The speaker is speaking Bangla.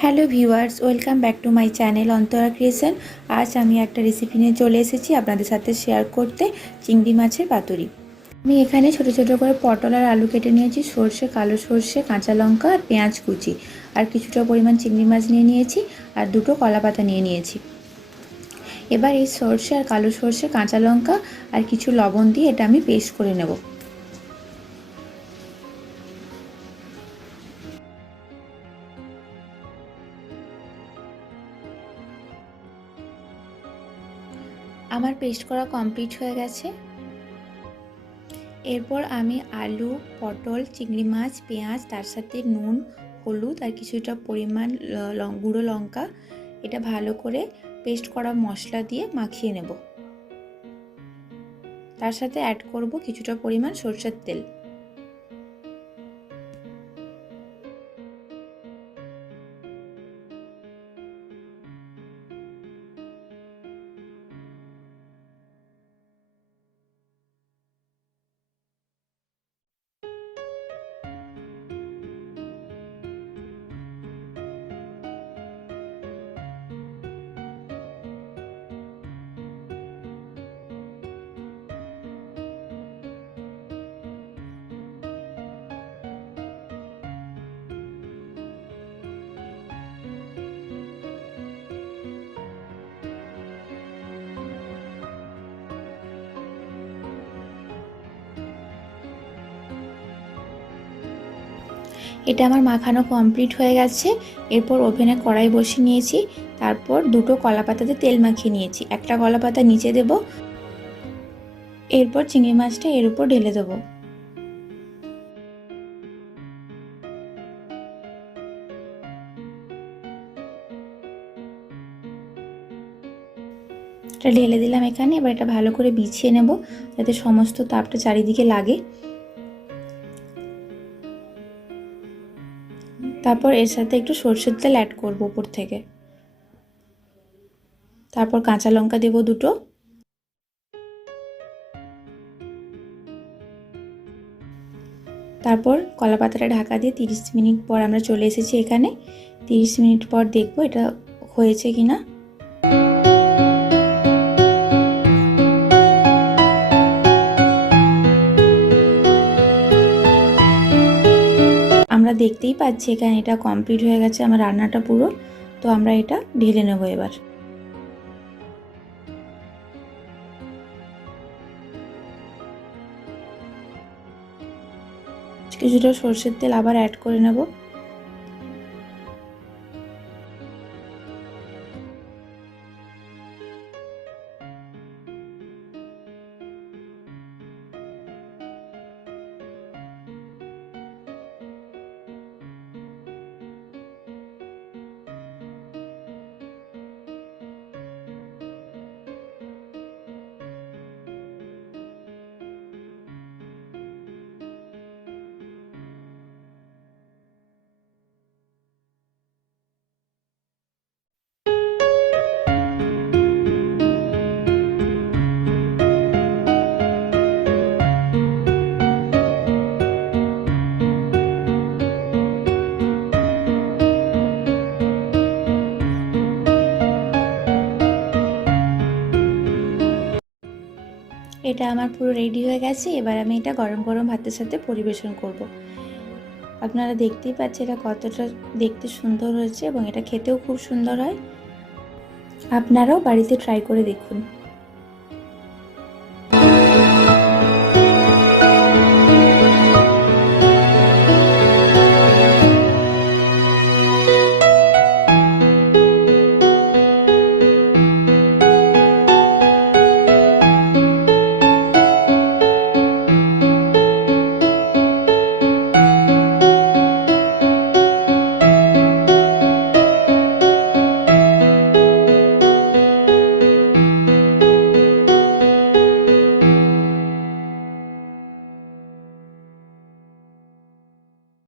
Hello viewers, welcome back to my channel Antara creation. আজ আমি একটা রেসিপি নিয়ে চলে এসেছি আপনাদের সাথে শেয়ার করতে, চিংড়ি মাছের পাতুরি। আমি এখানে ছোট ছোট করে পটল আর আলু কেটে নিয়েছি, সর্ষে, কালো সর্ষে, কাঁচা লঙ্কা আর পেঁয়াজ কুচি, আর কিছুটা পরিমাণ চিংড়ি মাছ নিয়ে নিয়েছি, আর দুটো কলা পাতা নিয়ে নিয়েছি। এবার এই সর্ষে আর কালো সর্ষে, কাঁচা লঙ্কা আর কিছু লবণ দিয়ে এটা আমি পেস্ট করে নেব। আমার পেস্ট করা কমপ্লিট হয়ে গেছে। এরপর আমি আলু, পটল, চিংড়ি মাছ, পেঁয়াজ, তার সাথে নুন, হলুদ আর কিছুটা পরিমাণ গুঁড়ো লঙ্কা, এটা ভালো করে পেস্ট করা মশলা দিয়ে মাখিয়ে নেব। তার সাথে অ্যাড করব কিছুটা পরিমাণ সরষের তেল। এটা আমার মাখানো কমপ্লিট হয়ে গেছে। এরপর ওভেনে কড়াই বসিয়ে নিয়েছি, তারপর দুটো কলা পাতাতে তেল মাখিয়ে নিয়েছি। একটা কলা পাতা নিচে দেব, এরপর চিংড়ি মাছটা এর উপর ঢেলে দেবো। এটা ঢেলে দিলাম এখানে। এবার এটা ভালো করে বিছিয়ে নেব যাতে সমস্ত তাপটা চারিদিকে লাগে। তারপর এর সাথে একটু সরষের তেল অ্যাড করব উপর থেকে। তারপর কাঁচা লঙ্কা দেব দুটো। তারপর কলা পাতাটা ঢাকা দিয়ে 30 মিনিট পর আমরা চলে এসেছি এখানে। 30 মিনিট পর দেখব এটা হয়েছে কিনা। আমরা দেখতেই পাচ্ছি এখানে এটা কমপ্লিট হয়ে গেছে আমার রান্নাটা পুরো। তো আমরা এটা ঢেলে নেব এবার। কিছুটা সরষের তেল আবার অ্যাড করে নেব। এটা আমার পুরো রেডি হয়ে গেছে। এবার আমি এটা গরম গরম ভাতের সাথে পরিবেশন করব। আপনারা দেখতেই পাচ্ছেন এটা কতটা দেখতে সুন্দর হয়েছে এবং এটা খেতেও খুব সুন্দর হয়। আপনারাও বাড়িতে ট্রাই করে দেখুন।